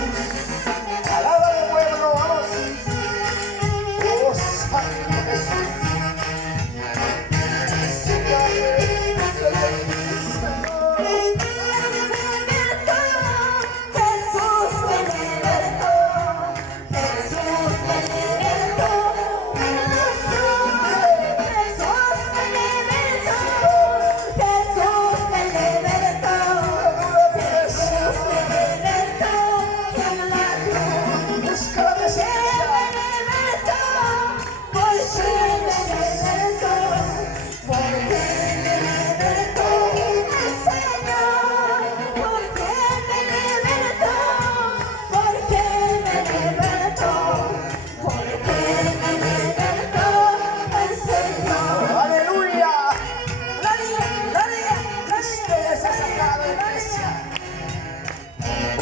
Jesús. Alábale, pueblo, vamos. Oh, Santo Jesús. Señor,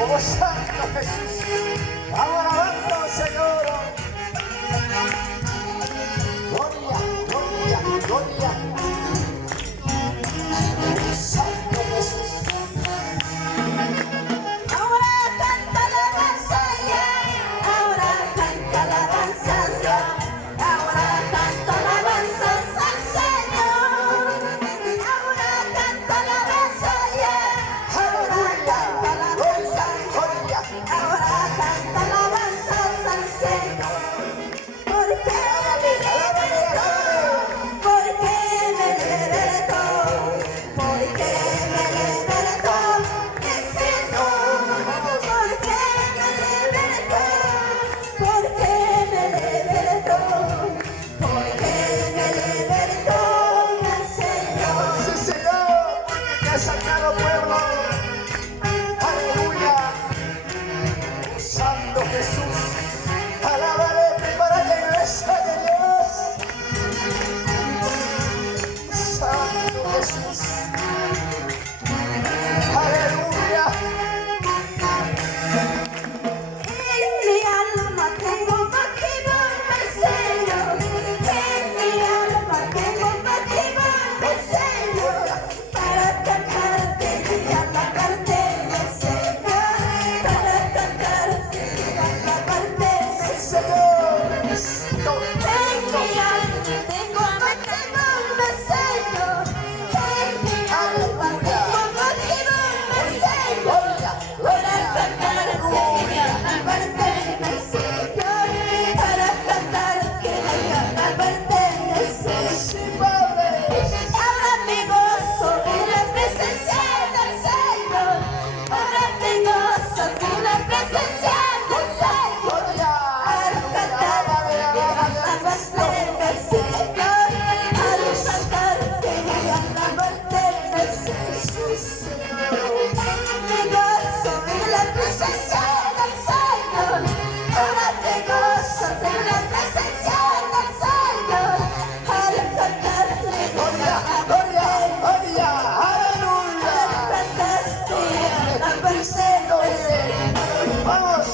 oh, Santo Jesús, vamos alabando, Señor. Gloria, gloria, gloria. Oh, Santo Jesús. Ahora canta alabanza ya, ahora canta alabanza ya, ahora canta alabanzas al Señor. Ahora canta alabanza ya, ahora canta alabanza, ahora canta alabanzas al Señor. Porque me libertó, porque me libertó, porque me libertó el Señor. Porque me libertó, porque me libertó, porque me libertó el Señor. Sí, Señor, te has sacado, pueblo. Aleluya. Oh, Santo Jesús, alábale, prepara la iglesia de Dios. Santo Jesús. Aleluya. En mi alma tengo motivo, el Señor. En mi alma tengo motivo, el Señor. Para cantarte y alabarte, el Señor. Para cantarte y alabarte, Sí, Señor. en mi alma tengo motivo, el Señor. En mi alma tengo motivo, el Señor. Para cantarte y alabarte, el Señor. Para cantarte y alabarte, el Señor. Sí, Padre. Ahora me gozo en la presencia del Señor. Ahora me gozo en la presencia del Señor. Gloria. Al cantarte y alabarte, el Señor. Al cantarte y alabarte, el Señor. Me gozo en la presencia del Señor. Ahora me gozo en la presencia del Señor. Al cantarte y Gloria, gloria, gloria. Aleluya. Vamos.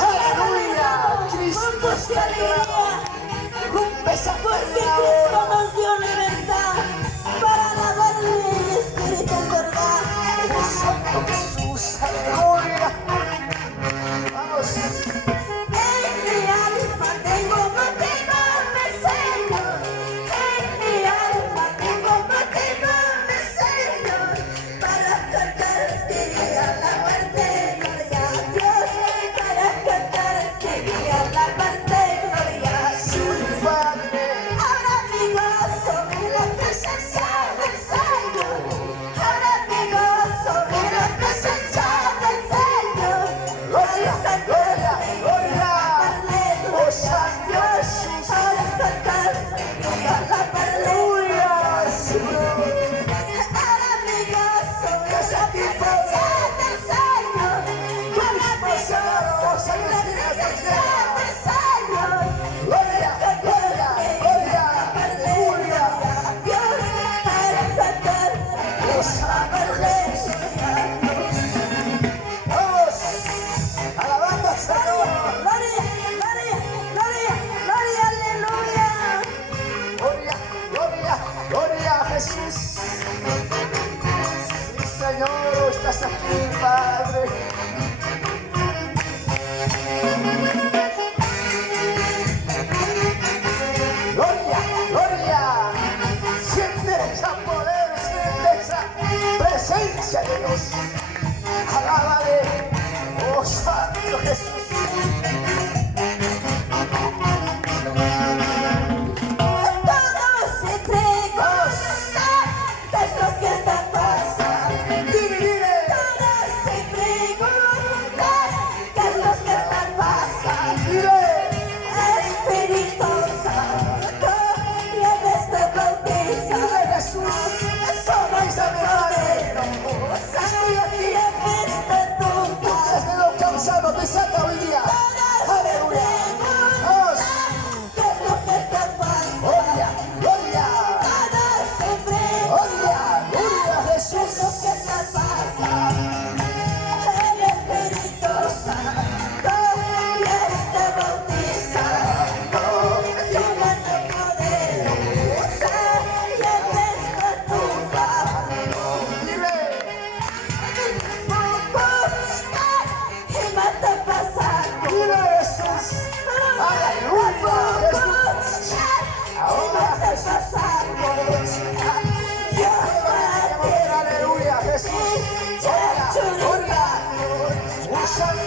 Aleluya. Cristo está acá. Esa Porque Cristo nos dio libertad para alabarle en espíritu en verdad. Santo Jesús, aleluya. Vamos. En mi alma tengo motivo, mi Señor. En mi alma tengo motivo, mi Señor. Para cantarte y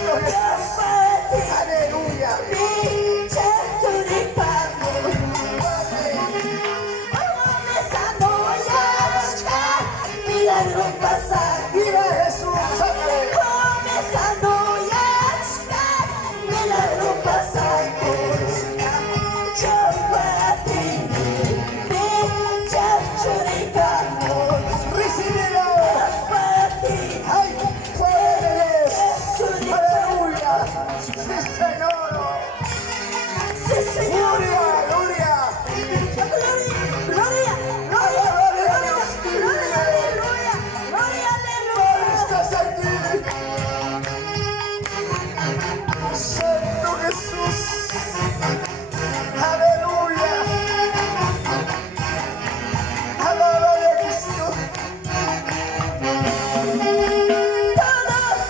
Santo Jesús.